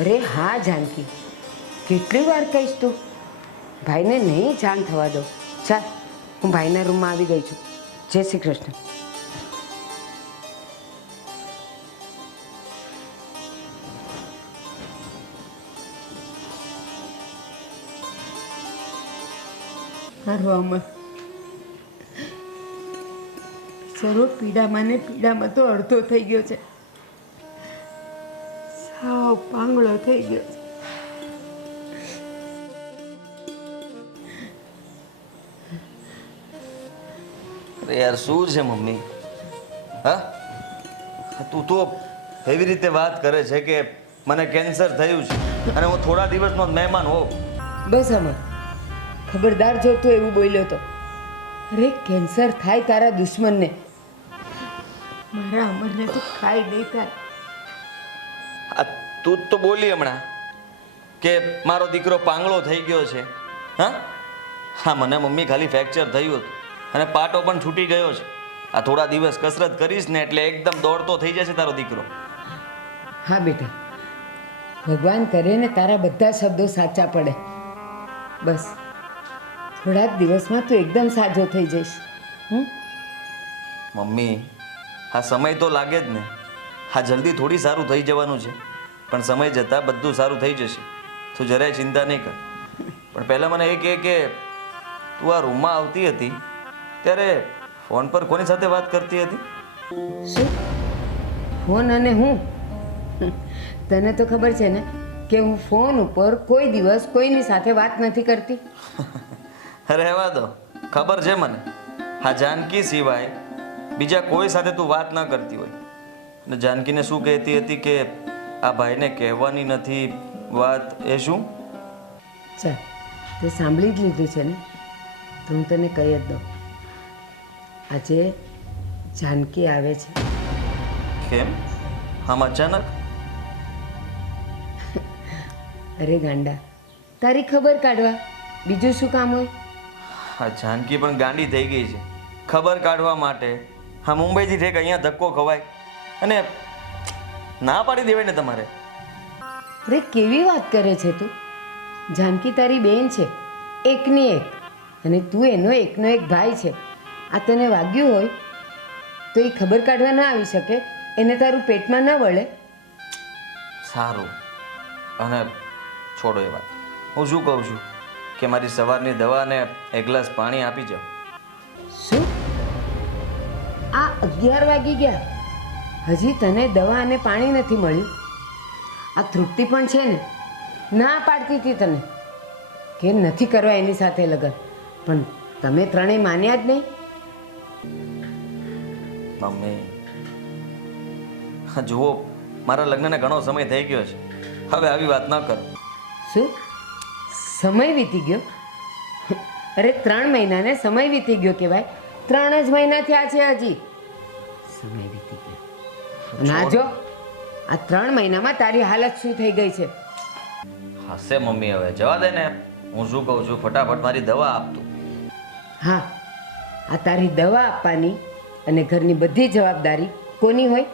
અરે હા જાનકી, કેટલી વાર કહીશ તું? ભાઈને નહીં જાણ થવા દો. ચાલ, હું ભાઈના રૂમમાં આવી ગઈ છું. જય શ્રી કૃષ્ણ. હારું અમર, સરો પીડામાં ને પીડામાં તો અડધો થઈ ગયો છે. સાવ પાંગળો થઈ ગયો છે. અરે યાર શું છે મમ્મી? હા, તું તો એવી રીતે વાત કરે છે કે મને કેન્સર થયું છે અને હું થોડા દિવસનો જ મહેમાન હોઉં. બસ અમર, ખબરદાર જો તું એવું બોલ્યો તો. અરે કેન્સર થાય તારા દુશ્મનને, મારા અમરને તો ખાઈ નહીં થાય. આ તું જ તો બોલી હમણાં કે મારો દીકરો પાંગળો થઈ ગયો છે. હા હા, મને મમ્મી ખાલી ફ્રેક્ચર થયું હતું અને પાટો પણ છૂટી ગયો છે. આ થોડા દિવસ કસરત કરીશ ને એટલે એકદમ દોડતો થઈ જશે તારો દીકરો. હા બેટા, ભગવાન કરે ને તારા બધા શબ્દો સાચા પડે. બસ થોડા જ દિવસમાં તું એકદમ સાજો થઈ જઈશ. મમ્મી, આ સમય તો લાગે જ ને. હા, જલ્દી થોડી સારું થઈ જવાનું છે, પણ સમય જતાં બધું સારું થઈ જશે. તું જરાય ચિંતા નહીં કર. પણ પહેલાં મને એ કહે કે તું આ રૂમમાં આવતી હતી ત્યારે ફોન પર કોની સાથે વાત કરતી હતી? શું ફોન અને હું? તને તો ખબર છે ને કે હું ફોન ઉપર કોઈ દિવસ કોઈની સાથે વાત નથી કરતી. રહેવા દો, ખબર છે મને. હા, જાનકી સિવાય બીજા કોઈ સાથે તું વાત ન કરતી હોય. અને જાનકીને શું કહેતી હતી કે આ ભાઈને કહેવાની નથી વાત, એ શું? ચાલ, તે સાંભળી જ લીધું છે ને, તો હું તને કહી જ દઉં. આજે જાનકી આવે છે. કેમ આમ અચાનક? અરે ગાંડા, તારી ખબર કાઢવા, બીજું શું કામ હોય? હા, જાનકી પણ ગાંડી થઈ ગઈ છે ખબર કાઢવા માટે. હા, મુંબઈથી ઠેક અહીંયા ધક્કો ખવાય અને ના પાડી દેવાય ને તમારે. અરે કેવી વાત કરે છે તું? જાનકી તારી બેન છે, એકની એક, અને તું એનો એકનો એક ભાઈ છે. આ તને વાગ્યું હોય તો એ ખબર કાઢવા ના આવી શકે, એને તારું પેટમાં ના વળે. સારું, અને છોડો એ વાત. હું શું કહું છું કે મારી સવારની દવાને એક ગ્લાસ પાણી આપી જાઓ. શું? આ 11 વાગી ગયા, હજી તને દવા અને પાણી નથી મળ્યું? આ તૃપ્તિ પણ છે ને, ના પાડતી હતી તને કે નથી કરવા એની સાથે લગ્ન, પણ તમે ત્રણેય માન્યા જ નહીં. મમ્મી, હા જુઓ, મારા લગ્નને ઘણો સમય થઈ ગયો છે. હવે આવી વાત ન કરો. શું સમય વીતી ગયો? અરે 3 મહિનાને સમય વીતી ગયો કહેવાય? 3 જ મહિના થયા છે હજી. સમય વીતી ગયો. ના જો, આ 3 મહિનામાં તારી હાલત શું થઈ ગઈ છે? હશે મમ્મી, હવે જવા દે ને. હું શું કહું છું, ફટાફટ મારી દવા આપતું. હા, આ તારી દવા આપવાની અને ઘરની બધી જવાબદારી કોની હોય?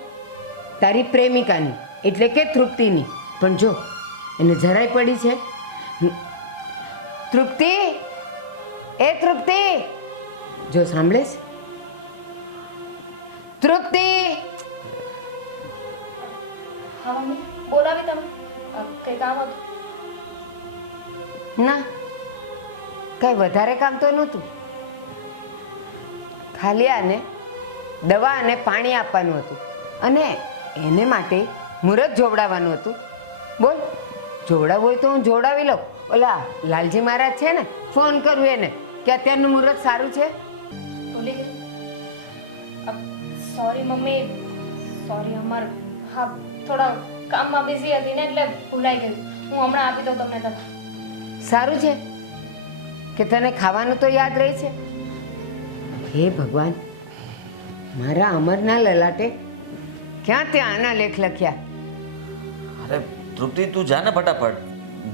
તારી પ્રેમિકાની, એટલે કે તૃપ્તિની. પણ જો એને જરાય પડી છે? તૃપ્તિ, એ તૃપ્તિ, જો સાંભળે છે? તૃપ્તિ! હા મમ્મી, બોલાવી તમે. કંઈ કામ હતું? ના, કઈ વધારે કામ તો નહોતું. ખાલી આને દવા અને પાણી આપવાનું હતું, અને એને માટે મુહૂર્ત જોવડાવવાનું હતું. બોલ, જોવડાવવું હોય તો હું જોવડાવી લઉં. ઓલા લાલજી મહારાજ છે ને, ફોન કરું એને કે અત્યારનું મુહૂર્ત સારું છે. ભૂલી ગઈ. સોરી મમ્મી, સોરી અમર. હા, થોડા કામમાં બિઝી હતી ને એટલે ભૂલાઈ ગયું. હું હમણાં આપી દઉં તમને દવા. સારું છે કે તને ખાવાનું તો યાદ રહે છે. હે ભગવાન, મારા અમરના લલાટે ક્યાં ત્યાં આના લેખ લખ્યા? અરે તૃપ્તિ, તું જા ને ફટાફટ,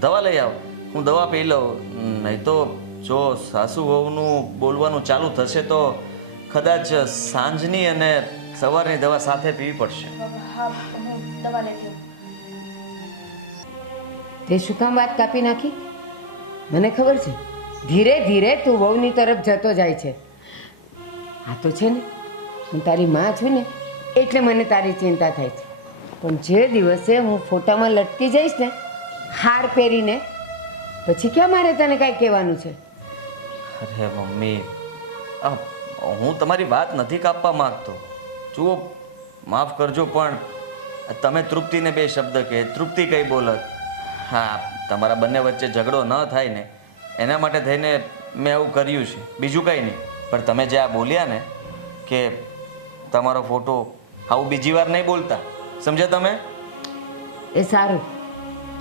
દવા લઈ આવ. હું દવા પી લઉં. નહીં તો જો સાસુ વહુનું બોલવાનું ચાલુ થશે તો કદાચ સાંજની અને સવારની દવા સાથે પીવી પડશે. હા, હું દવા લેતી તે શું કામ વાત કાપી નાખી? મને ખબર છે, ધીરે ધીરે તું વહુની તરફ જતો જાય છે. આ તો છે ને, હું તારી માં છું ને એટલે મને તારી ચિંતા થાય છે. પણ જે દિવસે હું ફોટામાં લટકી જઈશ ને હાર પહેરીને, પછી ક્યાં મારે તને કાંઈ કહેવાનું છે? અરે મમ્મી, હું તમારી વાત નથી કાપવા માંગતો. જુઓ, માફ કરજો, પણ તમે તૃપ્તિને બે શબ્દ કહે, તૃપ્તિ કઈ બોલત. હા, તમારા બંને વચ્ચે ઝઘડો ન થાય ને એના માટે થઈને મેં આવું કર્યું છે, બીજું કંઈ નહીં. પણ તમે જે આ બોલ્યા ને કે તમારો ફોટો, આવું બીજી વાર નહીં બોલતા, સમજ્યા તમે? એ સારું,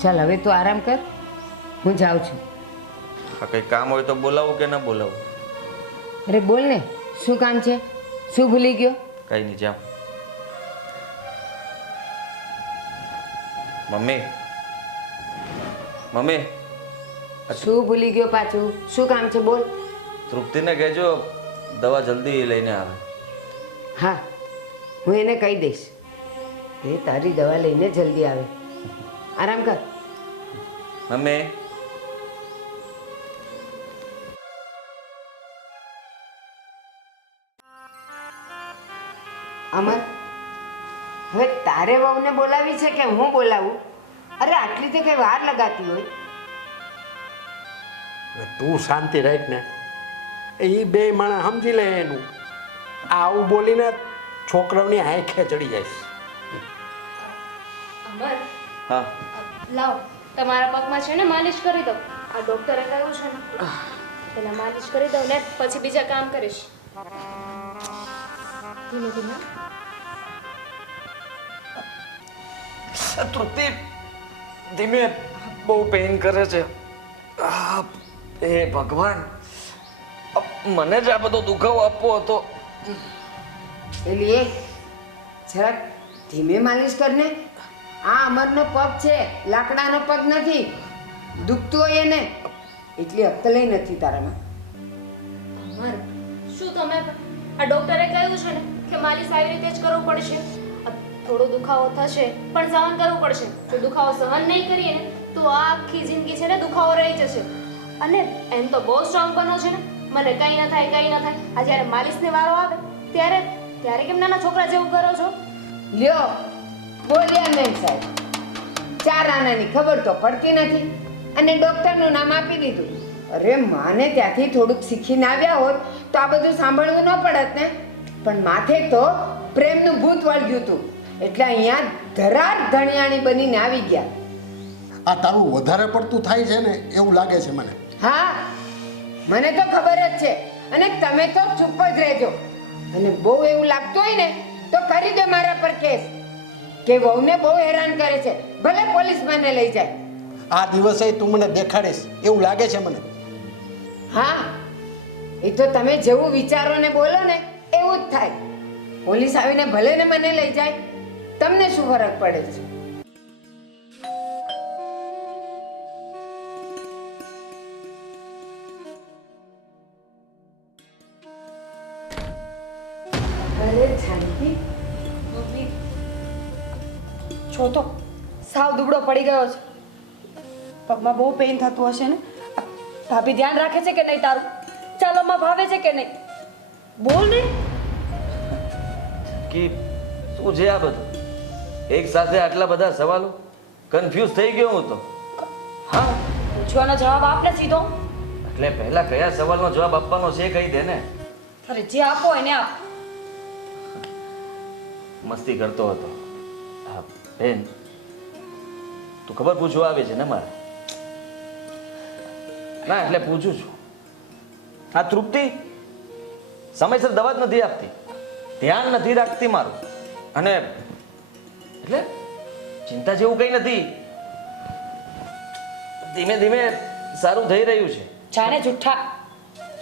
ચાલ હવે તું આરામ કર, હું જાઉં છું. હા, કંઈ કામ હોય તો બોલાવું કે ન બોલાવું? અરે બોલ ને, શું કામ છે? શું ભૂલી ગયો? કંઈ નહીં, જાઓ. મમ્મી, મમ્મી, શું ભૂલી ગયો પાછું? શું કામ છે? બોલ. તૃપ્તિને કહેજો દવા જલ્દી લઈને આવે. હા, હું એને કહી દઈશ એ તારી દવા લઈને જલ્દી આવે. આરામ કર. મમ્મી. અમર, હવે તારે વહુને બોલાવી છે કે હું બોલાવું? અરે આટલી તો કઈ વાર લગાતી હોય? તું શાંતિ રાખ ને, એ બે માણસ સમજી લે એનું. આવું બોલીને છોકરાઓની આંખે ચડી જાય. અમર, હા, લાવ, તમારા પગમાં છે ને માલિશ કરી દો. આ ડોક્ટરે કહ્યું છે ને, પેલા માલિશ કરી દઉં ને પછી બીજા કામ કરીશ. ધીમે ધીમે. તૃપ્તિ, ધીમે, બહુ પેઇન કરે છે. હે ભગવાન, મને જ આ બધો દુખાવો આપવો હતો. એલી એ જરાક ધીમે માલિશ કરને. આ અમરનો પગ છે, લાકડાનો પગ નથી. દુખતું હોય એને એટલી અક્કલ નથી તારામાં. અમર, શું તમે આ ડોક્ટરે કહ્યું છે ને કે માલિશ આવી રીતે જ કરવું પડશે. થોડો દુખાવો થશે પણ સહન કરવું પડશે. જો દુખાવો સહન નહીં કરીએ ને તો આ આખી જિંદગી છે ને દુખાવો રહી જશે. અને એમ તો બહુ સ્ટ્રોંગ બનો છે ને, મને કંઈ ન થાય, કંઈ ન થાય. આ જ્યારે માલિશને વારો આવે ત્યારે ત્યારે કેમ નાના છોકરા જેવું કરો છો? લ્યો, બોલ્યા મેમ સાહેબ. ચાર આનાની ખબર તો પડતી નથી અને ડૉક્ટરનું નામ આપી દીધું. અરે માને ત્યાંથી થોડુંક શીખીને આવ્યા હોત તો આ બધું સાંભળવું ન પડત ને. પણ માથે તો પ્રેમનું ભૂત વળગ્યું હતું એટલે અહીંયા ધરાર ધણિયાણી બનીને આવી ગયા. આ તારું વધારે પડતું થાય છે ને એવું લાગે છે મને. હા, મને તો ખબર જ છે. અને તમે તો ચૂપ જ રહેજો. અને બહુ એવું લાગતું હોય ને તો કરી દે મારા પર કેસ કે વહુને બહુ હેરાન કરે છે. ભલે પોલીસ મને લઈ જાય. આ દિવસે તું મને દેખાડીશ એવું લાગે છે મને. હા, એ તો તમે જેવું વિચારો ને બોલો ને એવું જ થાય. પોલીસ આવીને ભલે ને મને લઈ જાય, તમને શું ફરક પડે છે? અરે જાનકી, છો તો સાવ દુબળો પડી ગયો છે. પગમાં બહુ પેઇન થતું હશે ને. ભાભી ધ્યાન રાખે છે કે નહીં તારું? ચાલોમાં ભાવે છે કે નહીં? બોલ ને. કે શું છે આ બધું? એક સાથે આટલા બધા સવાલો? કન્ફ્યુઝ થઈ ગયો હું તો. હા, પૂછવાનો જવાબ આપને સીધો. એટલે પહેલા કયા સવાલનો જવાબ આપવાનો છે કહી દે ને. અરે જે આપો એને આપ. મસ્તી કરતો હતો. હા બેન, તું ખબર પૂછવા આવે છે ને મારે? ના, એટલે પૂછું છું. આ તૃપ્તિ સમયસર દવા જ નથી આપતી, ધ્યાન નથી રાખતી મારું. અને એટલે ચિંતા જેવું કંઈ નથી, ધીમે ધીમે સારું થઈ રહ્યું છે. જાણે જુઠ્ઠા.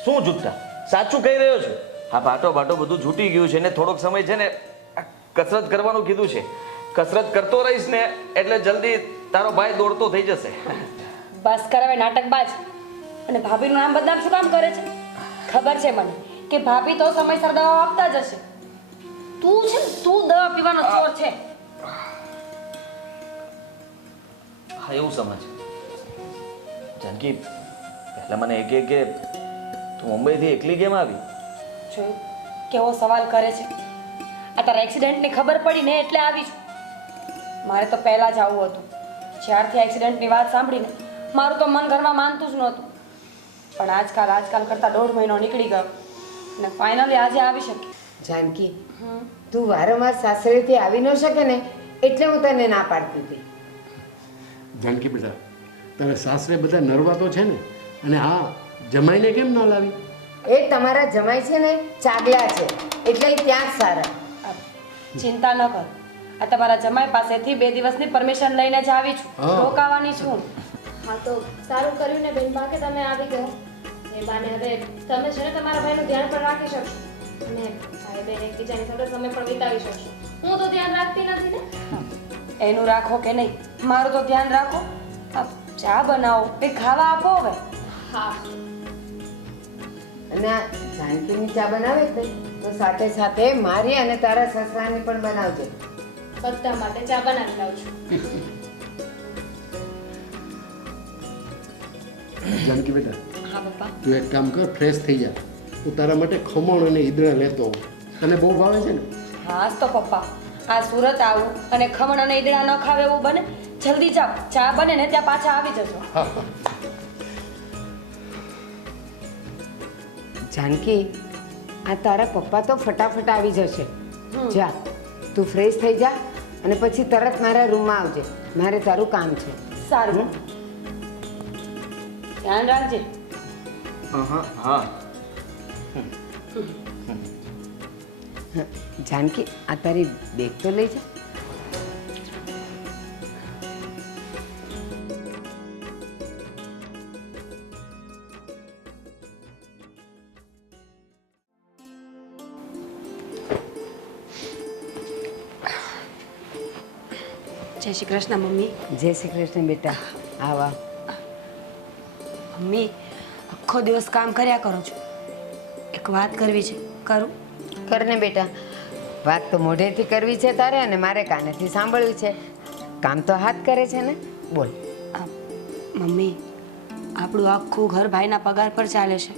શું જૂઠા? સાચું કહી રહ્યો છું. આ બાટો બધું છૂટી ગયું છે ને થોડોક સમય છે ને કસરત કરવાનું કીધું છે. કસરત કરતો રહીશ ને એટલે જલ્દી તારો ભાઈ દોડતો થઈ જશે. બસ કરાવે નાટકબાજ. અને ભાભીનું નામ બદનામ શું કામ કરે છે? ખબર છે મને કે ભાભી તો સમયસર દવાઓ આપતા જ હશે. તું છે ને, તું દવા પીવાનો ચોર છે. હા, એવું સમજ. જાનકી પહેલાં મને એ કે તું મુંબઈથી એકલી કેમ આવી? જોયું કેવો સવાલ કરે છે. આ તારા એક્સિડન્ટની ખબર પડી ને એટલે આવી છું. મારે તો પહેલાં જ આવવું હતું. જ્યારથી એક્સિડન્ટની વાત સાંભળીને મારું તો મન ઘરમાં માનતું જ નહોતું. પણ આજકાલ કરતાં 1.5 મહિનો નીકળી ગયો અને ફાઇનલી આજે આવી શકી. જાનકી તું વારંવાર સાસરેથી આવી ન શકે ને એટલે હું તને ના પાડતી હતી. જાનકી બેટા, તારે સાસરે બધા નરવા તો છે ને, અને હા જમાઈને કેમ ન લાવી? એ તમારા જમાઈ છે ને ચાગલા છે એટલે એ ત્યાં જ સારા. ચિંતા ન કર. આ તમારા જમાઈ પાસેથી 2 દિવસની પરમિશન લઈને જ આવી છું. હા. રોકાવાની છું. હા તો સારું કર્યું ને બેન બા કે તમે આવી ગયા. એ બાને હવે તમે છે ને તમારા ભાઈનું ધ્યાન પણ રાખી શકશો અને ભાઈ બહેન એકબીજાની સાથે સમય પણ વિતાવી શકશો. હું તો ધ્યાન રાખતી નથી ને. એનું રાખો કે નહીં, મારું તો ધ્યાન રાખો. આ ચા બનાવો, એ ખાવા આપો હવે. હા અને આ જાનકીની ચા બનાવે છે તો સાથે સાથે મારી અને તારા સસરાની પણ બનાવજે. બધા માટે ચા બનાવી લાવું છું. જાનકી બેટા, હા પપ્પા. તું એક કામ કર, ફ્રેશ થઈ જા. હું તારા માટે ખમણ અને ઈદડા લેતો આવું. તને બહુ ભાવે છે ને? હા તો પપ્પા, આ સુરત આવું અને ખમણ અને ઈદડા ન ખાવે એવું બને? જલ્દી જાઓ, ચા બને ને ત્યાં પાછા આવી જજો. જાનકી આ તારા પપ્પા તો ફટાફટ આવી જશે. જા તું ફ્રેશ થઈ જા અને પછી તરત મારા રૂમમાં આવજે. મારે તારું કામ છે. સારું. ધ્યાન રાખજે. હા જાનકી આ તારી બેગ તો લઈ જા. જય શ્રી કૃષ્ણ મમ્મી. જય શ્રી કૃષ્ણ બેટા. આવા મમ્મી, આખો દિવસ કામ કર્યા કરો છો. એક વાત કરવી છે, કરું? કરને બેટા. વાત તો મોઢેથી કરવી છે તારે અને મારે કાનેથી સાંભળવી છે. કામ તો હાથ કરે છે ને. બોલ. મમ્મી, આપણું આખું ઘર ભાઈના પગાર પર ચાલે છે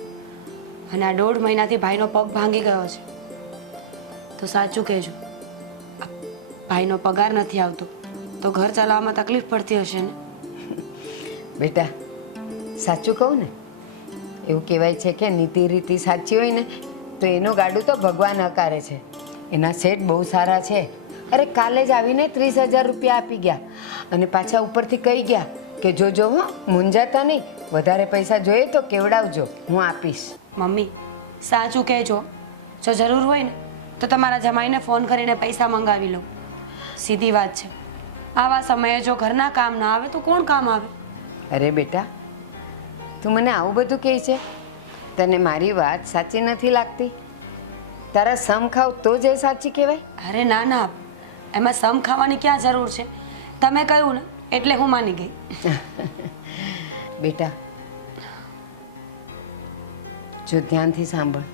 અને આ 1.5 મહિનાથી ભાઈનો પગ ભાંગી ગયો છે. તો સાચું કહેજો, ભાઈનો પગાર નથી આવતો તો ઘર ચલાવવામાં તકલીફ પડતી હશે ને? બેટા સાચું કહું ને, એવું કહેવાય છે કે નીતિ રીતિ સાચી હોય ને તો એનું ગાડું તો ભગવાન હકારે છે. એના શેઠ બહુ સારા છે. અરે કાલે જ આવીને 30,000 રૂપિયા આપી ગયા અને પાછા ઉપરથી કહી ગયા કે જોજો હો મૂંઝાતા નહીં, વધારે પૈસા જોઈએ તો કેવડાવજો, હું આપીશ. મમ્મી સાચું કહેજો. જો જરૂર હોય ને તો તમારા જમાઈને ફોન કરીને પૈસા મંગાવી લો. સીધી વાત છે. આવા સમયે જો ઘરના કામ ના આવે તો કોણ કામ આવે? અરે બેટા તું મને આવું બધું કહે છે? તને મારી વાત સાચી નથી લાગતી? તારા સમ ખાવ તો જ એ સાચી કહેવાય? અરે ના ના, એમાં સમ ખાવાની ક્યાં જરૂર છે? તમે કહ્યું ને એટલે હું માની ગઈ. બેટા જો ધ્યાનથી સાંભળ.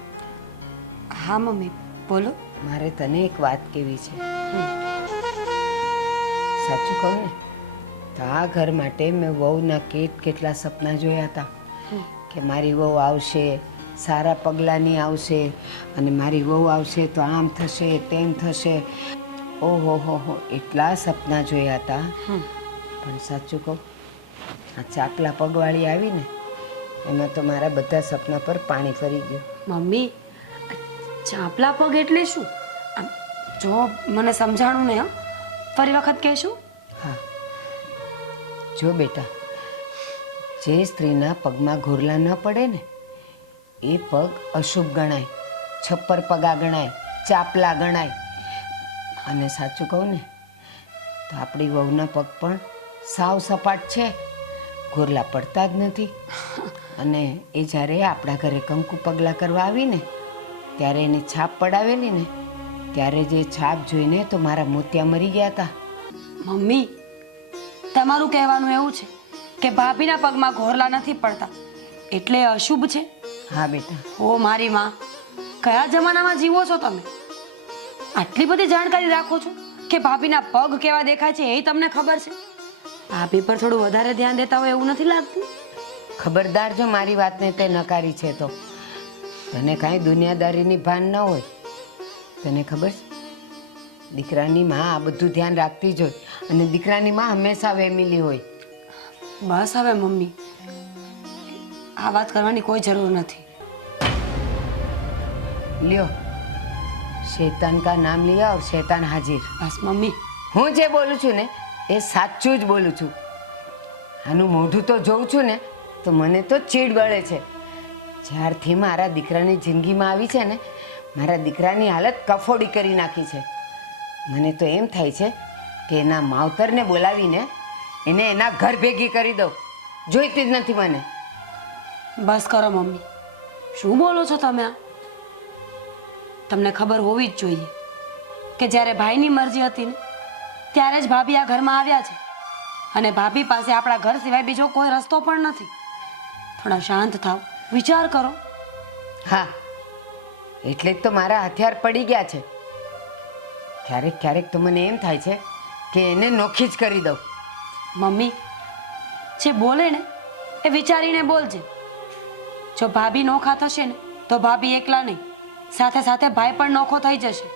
હા મમ્મી બોલો. મારે તને એક વાત કહેવી છે. સાચું કહું ને તો આ ઘર માટે મેં વહુના કેટલા સપના જોયા હતા કે મારી વહુ આવશે, સારા પગલાંની આવશે અને મારી વહુ આવશે તો આમ થશે તેમ થશે. ઓહો હો એટલા સપના જોયા હતા. પણ સાચું કહું આ ચાકલા પગવાળી આવીને એમાં તો મારા બધા સપના પર પાણી ફરી ગયું. મમ્મી ચાંપલા પગ એટલે શું? આમ જો મને સમજાણું ને. ફરી વખત કહેશું? હા જો બેટા, જે સ્ત્રીના પગમાં ઘોરલા ન પડે ને એ પગ અશુભ ગણાય, છપ્પર પગા ગણાય, ચાપલા ગણાય. અને સાચું કહું ને તો આપણી વહુના પગ પણ સાવ સપાટ છે, ઘોરલા પડતા જ નથી. અને એ જ્યારે આપણા ઘરે કંકુ પગલાં કરવા આવીને ત્યારે એની છાપ પડાવેલી ને ત્યારે જે છાપ જોઈને તો મારા મોતિયા મરી ગયા હતા. મમ્મી તમારું કહેવાનું એવું છે કે ભાભીના પગમાં ઘોરલા નથી પડતા એટલે અશુભ છે? હા બેટા. ઓ મારી માં, કયા જમાનામાં જીવો છો તમે? આટલી બધી જાણકારી રાખો છો કે ભાભીના પગ કેવા દેખાય છે એ તમને ખબર છે? ભાભી પર થોડું વધારે ધ્યાન દેતા હોય એવું નથી લાગતું? ખબરદાર જો મારી વાતને તે નકારી છે તો તને કાંઈ દુનિયાદારીની ભાન ન હોય. તને ખબર છે દીકરાની માં આ બધું ધ્યાન રાખતી જ હોય અને દીકરાની માં હંમેશા વેમેલી હોય. બસ હવે મમ્મી, આ વાત કરવાની કોઈ જરૂર નથી. લ્યો, શૈતાન કા નામ लिया और शैतान हाजिर. બસ મમ્મી, હું જે બોલું છું ને એ સાચું જ બોલું છું. આનું મોઢું તો જોઉં છું ને તો મને તો ચીડ બળે છે. જ્યારથી મારા દીકરાની જિંદગીમાં આવી છે ને મારા દીકરાની હાલત કફોડી કરી નાખી છે. મને તો એમ થાય છે કે એના માવતરને બોલાવીને એને એના ઘર ભેગી કરી દઉં. જોઈતી જ નથી મને. બસ કરો મમ્મી, શું બોલો છો તમે? આ તમને ખબર હોવી જ જોઈએ કે જ્યારે ભાઈની મરજી હતી ને ત્યારે જ ભાભી આ ઘરમાં આવ્યા છે અને ભાભી પાસે આપણા ઘર સિવાય બીજો કોઈ રસ્તો પણ નથી. થોડા શાંત થાવ, વિચાર કરો. હા, એટલે જ તો મારા હથિયાર પડી ગયા છે. ક્યારેક ક્યારેક તો મને એમ થાય છે કે એને નોખી જ કરી દઉં. મમ્મી, જે બોલે ને એ વિચારીને બોલજે. જો ભાભી નોખા થશે ને તો ભાભી એકલા નહીં, સાથે સાથે ભાઈ પણ નોખો થઈ જશે.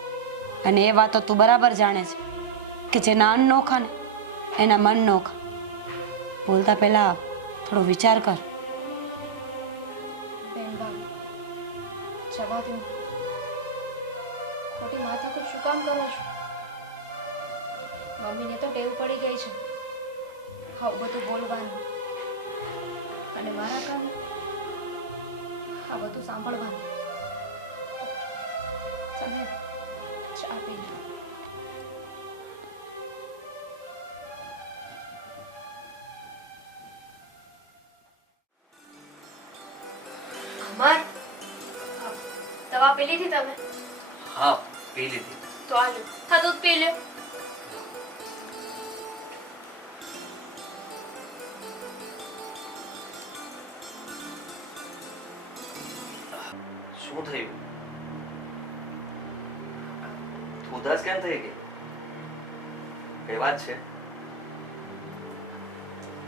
અને એ વાતો તું બરાબર જાણે છે કે જેના અન્ન નોખા ને એના મન નોખા. બોલતા પહેલા થોડો વિચાર કર. બેન ભાભી, જવા દો. ખોટી માથાકૂટ શું કામ કરો છો? મમ્મીને તો ટેવ પડી ગઈ છે આવું બધું બોલવાનું, અને મારા કાને આ બધું સાંભળવાનું. તમે ચા પી લો. અમર, દવા પી લીધી તમે? હા, પી લીધી. તો આ લો, હા દૂધ પી લે. શું થયું? તું ઉદાસ કેમ થઈ ગઈ? કઈ વાત છે?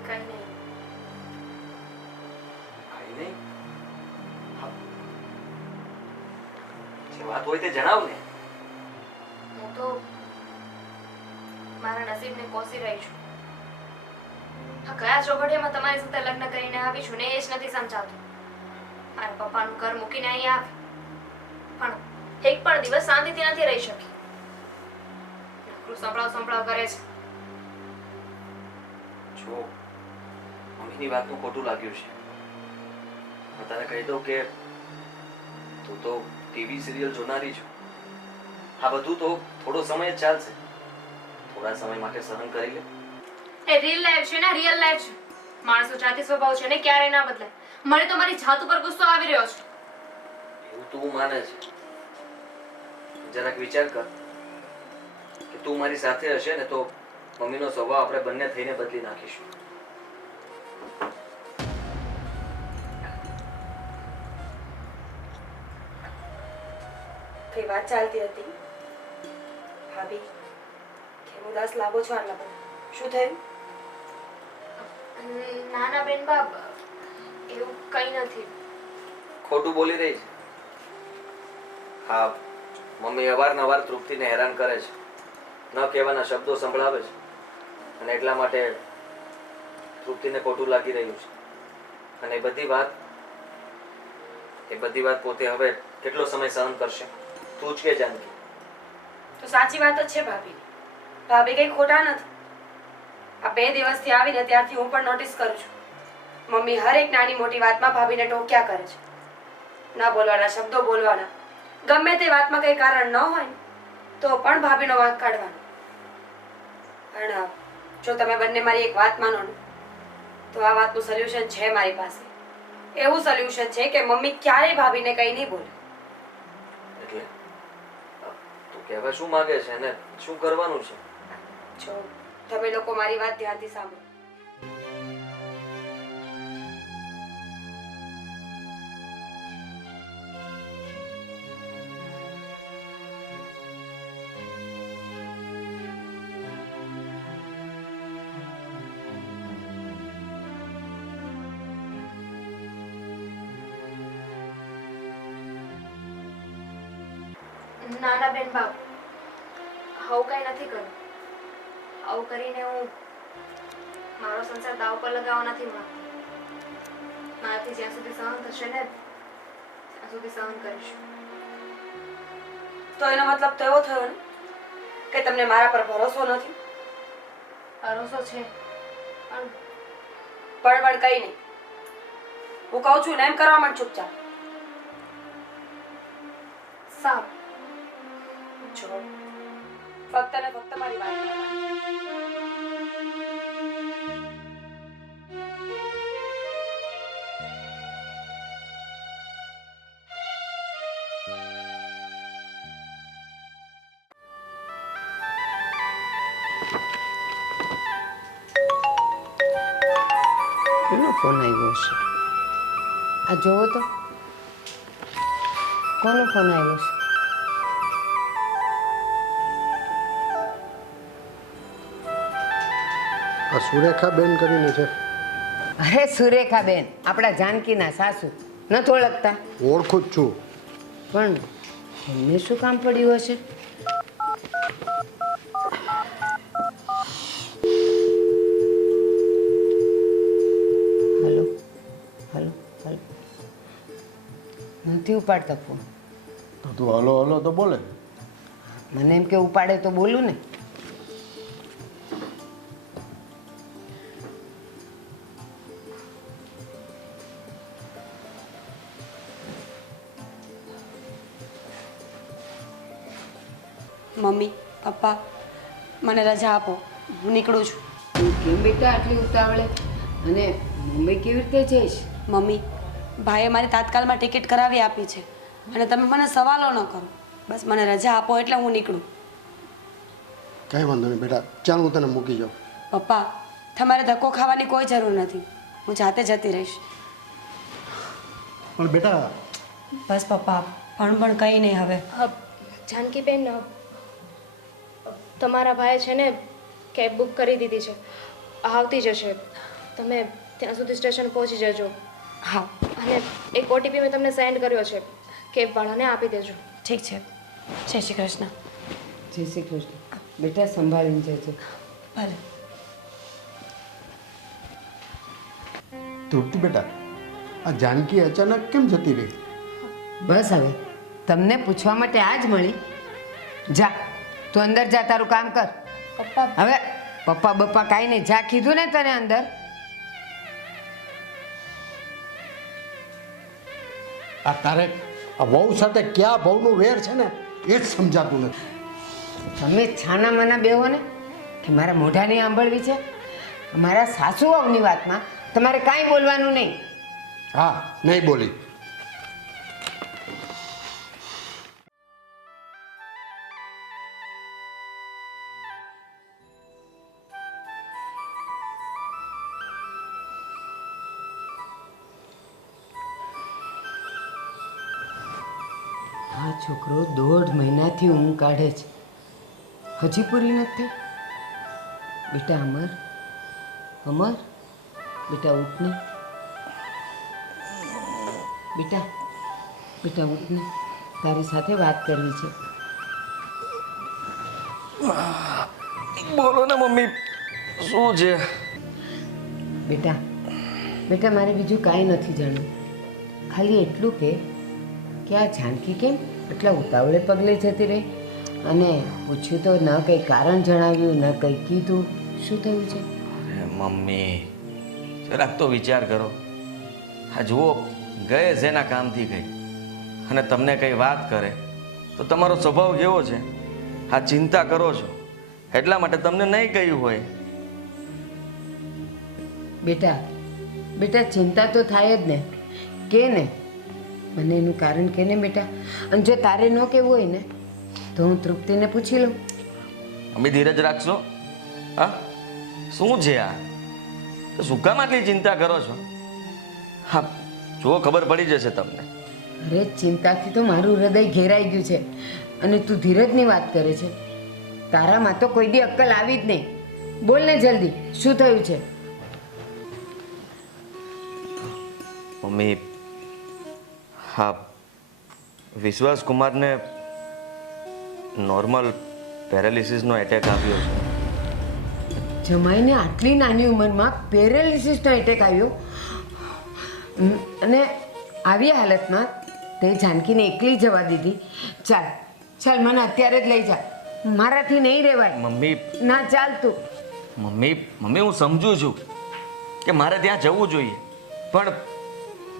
કઈ નહીં. કઈ નહીં. હા. જે વાત હોય તે જણાવ ને. હું તો મારા નસીબને કોસી રહી છું. આ કયા ચોઘડિયામાં તમારી સાથે લગ્ન કરીને આવી છું ને એ જ નથી સમજાતું. મારા પપ્પાનું ઘર મૂકીને અહીં આવી પણ એક પણ દિવસ શાંતિથી નથી રહી શકી. નકરું સંભળાવ કરે છે. જો મમ્મીની વાતનું ખોટું લાગ્યું છે. હું તને કહી દઉં કે તું તો ટીવી સિરિયલ જોનારી છો. આ બધું તો થોડો સમય જ ચાલશે. થોડા સમય માટે સહન કરી લે. એ રિયલ લાઈફ છે ને, રિયલ લાઈફ છે. માણસો જાતિ સ્વભાવ છે ને ક્યારેય ના બદલાય. મને તો મારી જાત ઉપર ગુસ્સો આવી રહ્યો છે. એવું તું માને છે? જરાક વિચાર કર કે તું મારી સાથે હશે ને તો મમ્મીનો સ્વભાવ આપણે બંને થઈને બદલી નાખીશું. કઈ વાત ચાલતી હતી? ભાભી, કેમ ઉદાસ લાગો છો આટલા બધા? શું થયું? ના ના બેન બાપ, એવું કઈ નથી. ખોટું બોલી રહી છે. હા, મમ્મી અવારનવાર તૃપ્તિને હેરાન કરે છે, ન કહેવાના શબ્દો સંભળાવે છે અને એટલા માટે તૃપ્તિને ખોટું લાગી રહ્યું છે. અને એ બધી વાત પોતે હવે કેટલો સમય સહન કરશે? તું જ કે જાનકી. તો સાચી વાત જ છે ભાભી. ભાભી કઈ ખોટા નથી. આ 2 દિવસથી આવીને ત્યારથી હું પણ નોટિસ કરું છું. મમ્મી હર એક નાની મોટી વાતમાં ભાભીને ટોક્યા કરે છે. ન બોલવાના શબ્દો બોલવાના, ગમે તે વાતમાં કઈ કારણ ન હોય ને તો પણ ભાભીનો વાંક કાઢવાનો. પણ જો તમે બંને મારી એક વાત માનો ને તો આ વાતનું સોલ્યુશન છે મારી પાસે. એવું સોલ્યુશન છે કે મમ્મી ક્યારેય ભાભીને કઈ નહીં બોલે. એટલે તું કહેવા શું માંગે છે અને શું કરવાનું છે? જો તમે લોકો મારી વાત ધ્યાનથી સાંભળો. નાના બેન બાપ, આવું કંઈ નથી કર્યું. આવું કરીને હું મારો સંસાર દાવ પર લગાવવા નથી માંગતી. મારાથી જ્યાં સુધી સહન થશે ને ત્યાં સુધી સહન કરીશ. તો એનો મતલબ તો એવો થયો ને કે તમને મારા પર ભરોસો નથી. ભરોસો છે પણ કઈ નહીં. હું કહું છું ને એમ કરવા માંડ ચૂપચાપ. સાવ જો ફક્ત ને ફક્ત મારી વાત માનવાની. કોનો ફોન આવ્યો છે? આ જોવો તો કોનો ફોન આવ્યો છે? આ સુરેખાબેન કરીને છે. અરે સુરેખાબેન, આપણા જાનકીના સાસુ. નથી ઓળખતા? ઓળખું જ છું. પણ એમને શું કામ પડ્યું હશે? હલો હલો હલો, નથી ઉપાડતા ફોન. તો તું હલો હલો તો બોલે. મને એમ કે ઉપાડે તો બોલું ને. મમ્મી પપ્પા મને રજા આપો, હું નીકળું છું. કેમ બેટા આટલી ઉતાવળે? અને મુંબઈ કેવી રીતે જઈશ? મમ્મી ભાઈએ મારી તાત્કાલમાં ટિકિટ કરાવી આપી છે અને તમે મને સવાલો ન કરો. બસ મને રજા આપો એટલે હું નીકળું. કાંઈ વાંધો નહીં બેટા, ચાલ હું તને મૂકી જાઉં. પપ્પા તમારે ધક્કો ખાવાની કોઈ જરૂર નથી, હું જાતે જતી રહીશ. પણ બેટા બસ પપ્પા પણ કંઈ નહીં હવે. જાનકીબેન, તમારા ભાઈએ છે ને કેબ બુક કરી દીધી છે, આવતી જશે. તમે ત્યાં સુધી સ્ટેશન પહોંચી જજો. હા અને એક ઓટીપી મેં તમને સેન્ડ કર્યો છે, કેબવાળાને આપી દેજો. ઠીક છે. જય શ્રી કૃષ્ણ. જય શ્રી કૃષ્ણ. બેટા સંભાળીને જજો. ભલે. તૃપ્તિ બેટા, આ જાનકી અચાનક કેમ જતી રહી? બસ હવે તમને પૂછવા માટે આજ મળી. જા તું અંદર જા, તારું કામ કર. પપ્પા હવે પપ્પા બપ્પા કાંઈ નહીં, જા કીધું ને તને અંદર. આ તારે આ વહુ સાથે ક્યાં ભવનું વેર છે ને એ જ સમજાતું નથી. તમે છાના માના બેહો ને કે મારા મોઢાની આંભળવી છે. મારા સાસુ વહુની વાતમાં તમારે કાંઈ બોલવાનું નહીં. હા, નહીં બોલી. આ છોકરો 1.5 મહિનાથી ઊંઘ કાઢે છે, હજી પૂરી નથી થઈ. બેટા અમર, અમર બેટા ઉઠ ને. બેટા બેટા ઉઠ ને, તારી સાથે વાત કરવી છે. બોલો ને મમ્મી, શું છે? બેટા બેટા મારે બીજું કાંઈ નથી જાણવું. ખાલી એટલું કે આ જાનકી કેમ એટલા ઉતાવળે પગલે જતી રહી? અને પૂછ્યું તો ન કંઈ કારણ જણાવ્યું, ન કંઈ કીધું. શું થયું છે? અરે મમ્મી, જરાક તો વિચાર કરો. હા જુઓ, ગયે જેના કામથી ગઈ અને તમને કંઈ વાત કરે તો તમારો સ્વભાવ કેવો છે? હા ચિંતા કરો છો એટલા માટે તમને નહીં કહ્યું હોય. બેટા બેટા ચિંતા તો થાય જ ને, કે ને મને એનું કારણ કે ને બેટા. અને જો તારે ન કહેવું હોય ને તો હું તૃપ્તિને પૂછી લઉં. મમ્મી ધીરજ રાખશો. હા શું છે આ? તો શું કામ આટલી ચિંતા કરો છો? હા જુઓ, ખબર પડી જશે તમને. અરે ચિંતાથી તો મારું હૃદય ઘેરાઈ ગયું છે અને તું ધીરજની વાત કરે છે. તારામાં તો કોઈ દી અક્કલ આવી જ નહીં. બોલ ને જલ્દી, શું થયું છે? મમ્મી હા, વિશ્વાસ કુમારને નોર્મલ પેરાલિસિસનો એટેક આવ્યો છે. જમાઈને આટલી નાની ઉંમરમાં પેરેલિસિસનો એટેક આવ્યો અને આવી હાલતમાં તે જાનકીને એકલી જવા દીધી. ચાલ ચાલ, મને અત્યારે જ લઈ જા, મારાથી નહીં રહેવાય. મમ્મી ના ચાલ તું. મમ્મી હું સમજુ છું કે મારે ત્યાં જવું જોઈએ, પણ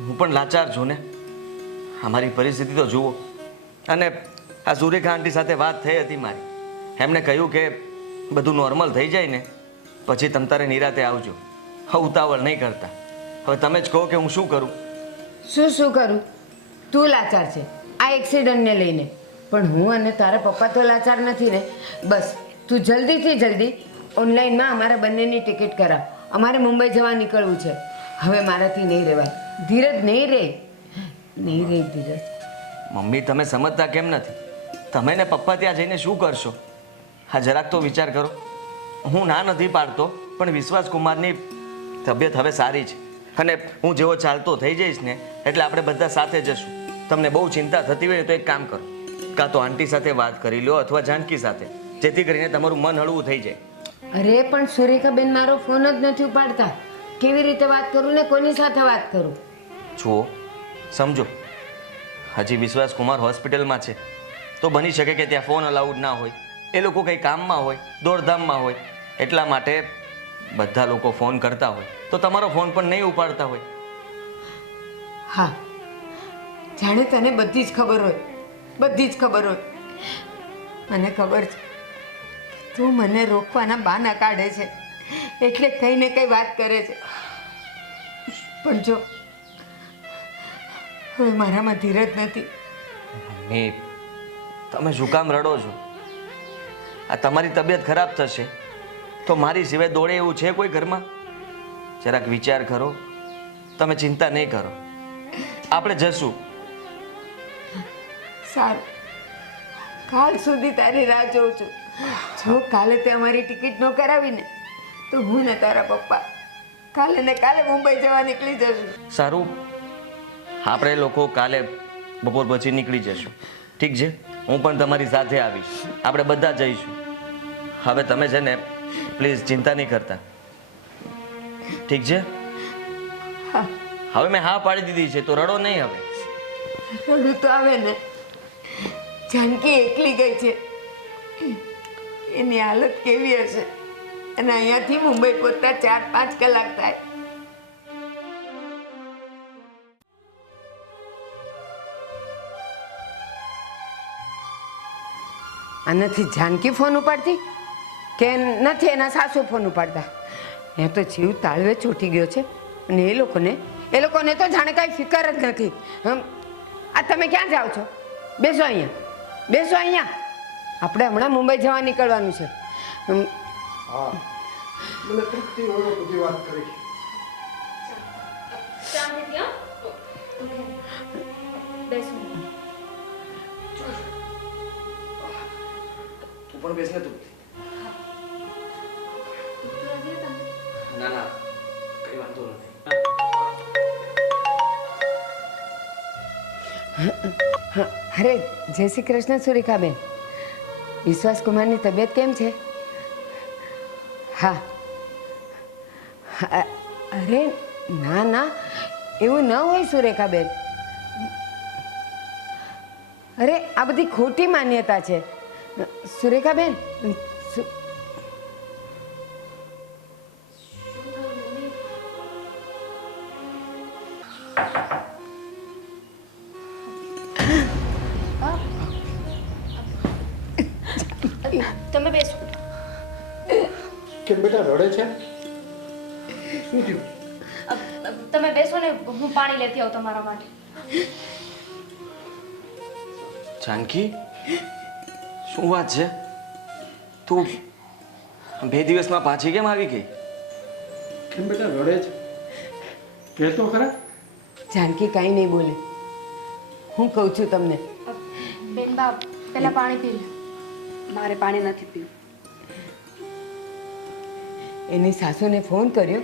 હું પણ લાચાર છું ને. અમારી પરિસ્થિતિ તો જુઓ. અને આ સુરેખા આંટી સાથે વાત થઈ હતી મારી. એમણે કહ્યું કે બધું નોર્મલ થઈ જાય ને પછી તમ તારે નિરાતે આવજો, ઉતાવળ નહીં કરતા. હવે તમે જ કહો કે હું શું કરું? શું કરું? તું લાચાર છે આ એક્સિડન્ટને લઈને, પણ હું અને તારા પપ્પા તો લાચાર નથી ને. બસ તું જલ્દીથી જલ્દી ઓનલાઈનમાં અમારા બંનેની ટિકિટ કરાવ. અમારે મુંબઈ જવા નીકળવું છે. હવે મારાથી નહીં રહેવાય. ધીરજ નહીં રહે ધીરજ. મમ્મી તમે સમજતા કેમ નથી? તમે ને પપ્પા ત્યાં જઈને શું કરશો? હા જરાક તો વિચાર કરો. હું ના નથી પાડતો, પણ વિશ્વાસ કુમારની તબિયત હવે સારી છે અને હું જેવો ચાલતો થઈ જઈશ ને એટલે આપણે બધા સાથે જશું. તમને બહુ ચિંતા થતી હોય તો એક કામ કરો, કાં તો આંટી સાથે વાત કરી લો અથવા જાનકી સાથે, જેથી કરીને તમારું મન હળવું થઈ જાય. અરે પણ સુરેખાબેન મારો ફોન જ નથી ઉપાડતા. કેવી રીતે વાત કરું ને કોની સાથે વાત કરું? જુઓ સમજો, હજી વિશ્વાસ કુમાર હોસ્પિટલમાં છે તો બની શકે કે ત્યાં ફોન અલાઉડ ના હોય. એ લોકો કંઈ કામમાં હોય, દોડધામમાં હોય, એટલા માટે બધા લોકો ફોન કરતા હોય તો તમારો ફોન પણ નહીં ઉપાડતા હોય. હા, જાણે તને બધી જ ખબર હોય, બધી જ ખબર હોય. મને ખબર છે તું મને રોકવાના બહાના કાઢે છે, એટલે કંઈ ને કંઈ વાત કરે છે. પણ જો હવે મારામાં ધીરજ નથી. મમ્મી તમે શું કામ રડો છો? આ તમારી તબિયત ખરાબ થશે તો મારી સિવાય દોડે એવું છે કોઈ ઘરમાં? જરાક વિચાર કરો. તમે ચિંતા નહીં કરો, આપણે જશું. સારું, કાલ સુધી તારી રાહ જોઉં છું. જો કાલે તે અમારી ટિકિટ ન કરાવીને તો હું ને તારા પપ્પા કાલે ને કાલે મુંબઈ જવા નીકળી જશું. સારું, આપણે લોકો કાલે બપોર પછી નીકળી જશું. ઠીક છે, હું પણ તમારી સાથે આવીશ. આપણે બધા જઈશું. હવે તમે છે ને પ્લીઝ ચિંતા નહીં કરતા, ઠીક છે? હવે મેં હા પાડી દીધી છે તો રડો નહીં. હવે રડું તો આવે ને. જાનકી એકલી ગઈ છે, એની હાલત કેવી હશે? અને અહીંયાથી મુંબઈ પહોંચતા 4-5 કલાક થાય. આનાથી જાનકી ફોન ઉપાડતી કે નથી એના સાસુ ફોન ઉપાડતા? એ તો જીવ તાળવે ચોટી ગયો છે. અને એ લોકોને તો જાણે કાંઈ ફિકર જ નથી. આ તમે ક્યાં જાઓ છો? બેસો અહીંયા. આપણે હમણાં મુંબઈ જવા નીકળવાનું છે. હા, મને તૃપ્તિ હોય બધી વાત કરી. શાંતિથી હો. બેસો. તું પણ બેસ ને. તું ના કઈ વાંધો નથી. અરે જય શ્રી કૃષ્ણ સુરેખાબેન. વિશ્વાસ કુમારની તબિયત કેમ છે? હા, અરે ના એવું ન હોય સુરેખાબેન. અરે આ બધી ખોટી માન્યતા છે સુરેખાબેન. તમે બેસો. કેમ બેટા રડે છે? શું થયું? તમે બેસો ને, હું પાણી લેતી આવું તમારા માટે. જાનકી શું વાત છે? તું 2 દિવસમાં પાછી કેમ આવી ગઈ? કેમ બેટા રડે છે? કે તો ખરા. જાનકી કાંઈ નહીં બોલે. હું કહું છું તમને. બેન બા પહેલા પાણી પી લે. મારે પાણી નથી પીવું. એની સાસુને ફોન કર્યો,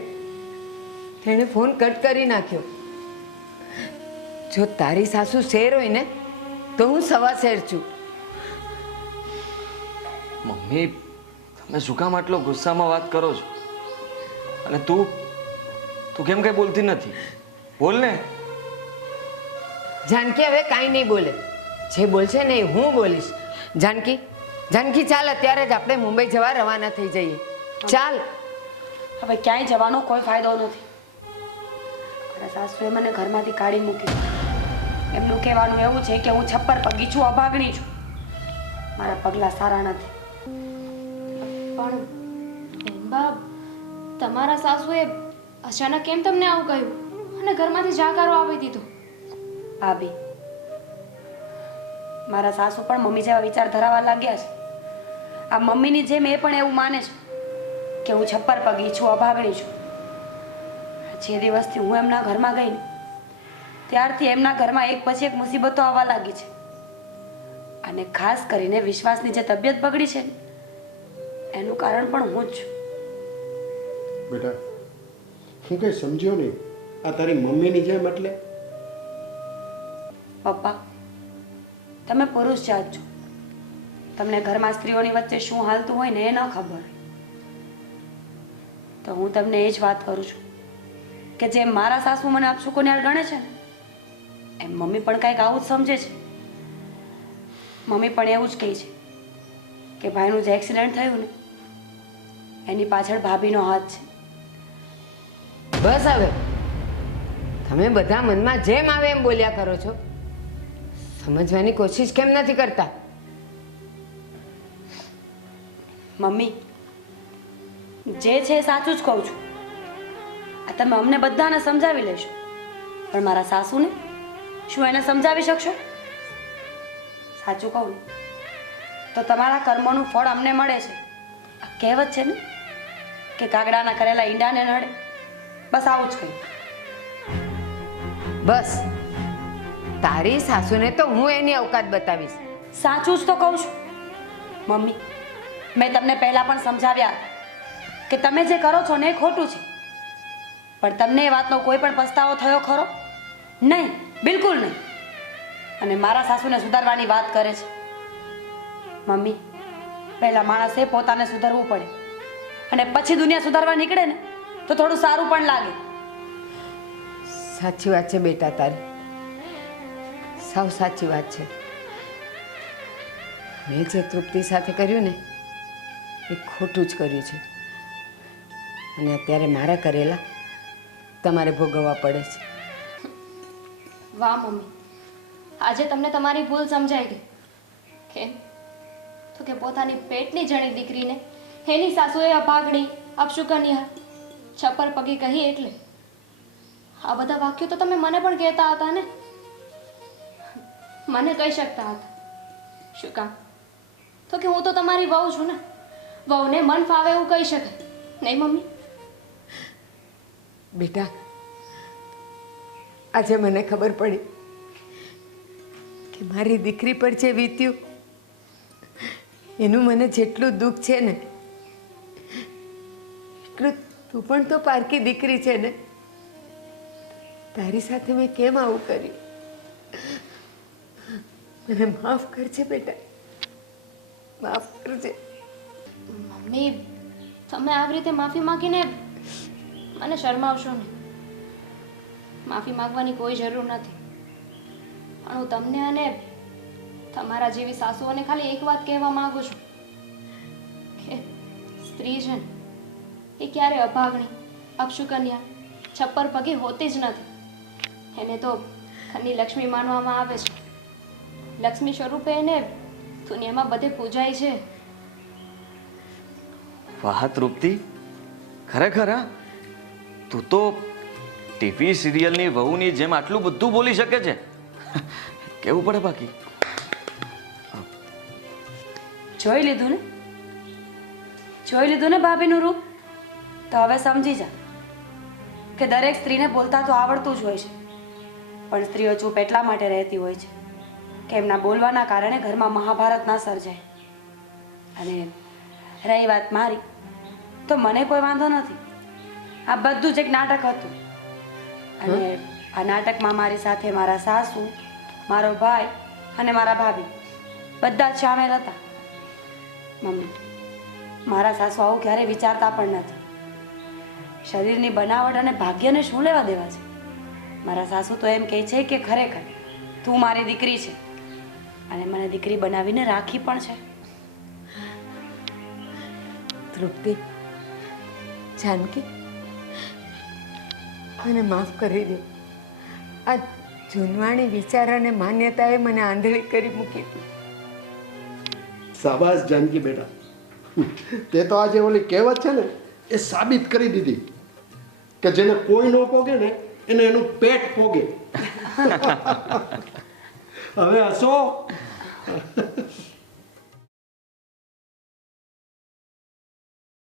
તેણે ફોન કટ કરી નાખ્યો. જો તારી સાસુ શેર હોય ને તો હું 1.25 શેર છું. મમ્મી તમે શું કામ આટલો ગુસ્સામાં વાત કરો છો? અને તું કેમ કઈ બોલતી નથી? બોલ ને. જાનકી હવે કાંઈ નહીં બોલે. જે બોલશે ને એ હું બોલીશ. જાનકી ચાલ, અત્યારે જ આપણે મુંબઈ જવા રવાના થઈ જઈએ. ચાલ. હવે ક્યાંય જવાનો કોઈ ફાયદો નથી. મારા સાસુએ મને ઘરમાંથી કાઢી મૂકી. એમનું કહેવાનું એવું છે કે હું છપ્પર પગી છું, અભાગણી છું. મારા પગલાં સારા નથી. પણ બેનબા, તમારા સાસુએ અચાનક કેમ તમને આવું કહ્યું અને ઘરમાંથી જાકારો આપી દીધો? ભાભી, મારા સાસુ પણ મમ્મી જેવા વિચાર ધરાવવા લાગ્યા છે. આ મમ્મીની જેમ એ પણ એવું માને છે કે હું છપ્પર પગી છું, અભાગણી છું. જે દિવસથી હું એમના ઘરમાં ગઈ ને ત્યારથી એમના ઘરમાં એક પછી એક મુસીબતો આવવા લાગી છે. અને ખાસ કરીને વિશ્વાસની જે તબિયત બગડી છે ને એનું કારણ પણ હું જ છું. બેટા હું કંઈ સમજ્યો નહીં. આ તારી મમ્મીની જેમ એટલે? પપ્પા, તમે પુરુષ જાત છો. તમને ઘરમાં સ્ત્રીઓની વચ્ચે શું હાલતું હોય ને એ ન ખબર. તો હું તમને એ જ વાત કરું છું કે જેમ મારા સાસુ મને અપશુકન્યાળ ગણે છે ને એમ મમ્મી પણ કંઈક આવું જ સમજે છે. મમ્મી પણ એવું જ કહે છે કે ભાઈનું જે એક્સિડન્ટ થયું ને એની પાછળ ભાભીનો હાથ છે. બસ હવે તમે બધા મનમાં જેમ આવે એમ બોલ્યા કરો છો. સમજવાની કોશિશ કેમ નથી કરતા? મમ્મી, જે છે એ સાચું જ કહું છું. આ તમે અમને બધાને સમજાવી લેશો પણ મારા સાસુને શું એને સમજાવી શકશો? સાચું કહું ને તો તમારા કર્મોનું ફળ અમને મળે છે. આ કહેવત છે ને કે કાગડાના કરેલા ઈંડાને નડે. બસ આવું જ કહ્યું. બસ તારી સાસુને તો હું એની અવકાત બતાવીશ. સાચું જ તો કહું છું. મમ્મી, મેં તમને પહેલાં પણ સમજાવ્યા કે તમે જે કરો છો ને એ ખોટું છે. પણ તમને એ વાતનો કોઈ પણ પસ્તાવો થયો ખરો? નહીં, બિલકુલ નહીં. અને મારા સાસુને સુધારવાની વાત કરે છે. મમ્મી, પહેલાં માણસે પોતાને સુધારવું પડે અને પછી દુનિયા સુધારવા નીકળે ને તો થોડું સારું પણ લાગે. સાચી વાત છે બેટા તારી, સાવ સાચી વાત છે. મેં જે તૃપ્તિ સાથે કર્યું ને એ ખોટું જ કર્યું છે અને અત્યારે મારા કરેલા તમારે ભોગવવા પડે છે. વાહ મમ્મી, આજે તમને તમારી ભૂલ સમજાઈ ગઈ. કેમ? તો કે પોતાની પેટની જણી દીકરીને એની સાસુએ અભાગણી, અપશુકન્યા, છપ્પર પગી કહી એટલે આ બધા વાક્યો તો તમે મને પણ કહેતા હતા ને? મને કહી શકતા હતા. શું કામ? તો કે હું તો તમારી વહુ છું ને. વહુને મન ફાવે એવું કહી શકાય નહીં મમ્મી? બેટા, આજે મને ખબર પડી કે મારી દીકરી પર જે વીત્યું એનું મને જેટલું દુઃખ છે ને એટલું તું પણ તો પારકી દીકરી છે ને. તારી સાથે મેં કેમ આવું કર્યું? મને માફ કરજે બેટા, માફ કરજે. મમ્મી, તમે આવી રીતે માફી માંગીને મને શરમાવશો નહીં. માફી માંગવાની કોઈ જરૂર નથી. પણ હું તમને અને તમારા જેવી સાસુઓને ખાલી એક વાત કહેવા માંગુ છું કે સ્ત્રી છે ને એ ક્યારે અભાગણી, અપશુકન્યા, છપ્પર પગે હોતી જ નથી. એને તો ઘરની લક્ષ્મી માનવામાં આવે છે. લક્ષ્મી સ્વરૂપે એને દુનિયામાં બધે પૂજાય છે. વાહ તૃપ્તિ, ખરેખર હા, તું તો ટીવી સિરિયલની વહુની જેમ આટલું બધું બોલી શકે છે. કેવું પડે બાકી. જોઈ લીધું ને? જોઈ લીધું ને ભાભીનું રૂપ? તો હવે સમજી જા કે દરેક સ્ત્રીને બોલતા તો આવડતું જ હોય છે પણ સ્ત્રીઓ ચૂપ એટલા માટે રહેતી હોય છે કે એમના બોલવાના કારણે ઘરમાં મહાભારત ના સર્જાય. અને રહી વાત મારી, તો મને કોઈ વાંધો નથી. આ બધું જ એક નાટક હતું અને આ નાટકમાં મારી સાથે મારા સાસુ, મારો ભાઈ અને મારા ભાભી બધા જ સામેલ હતા. મમ્મી, મારા સાસુ આવું ક્યારેય વિચારતા પણ નથી. શરીરની બનાવટ અને ભાગ્યને શું લેવા દેવા છે? મારા સાસુ તો એમ કહે છે કે ખરેખર તું મારી દીકરી છે અને મને દીકરી બનાવીને રાખી પણ છે. તૃપ્તિ, જાનકી, મને માફ કરી દો. આ જૂનવાણી વિચાર અને માન્યતાએ મને આંધળી કરી મૂકી હતી. શાબાશ જાનકી બેટા, તે તો આજે ઓલી કહેવત છે ને એ સાબિત કરી દીધી કે જેને કોઈ ન પોગે ને એને એનું પેટ પોગે. હવે હસો.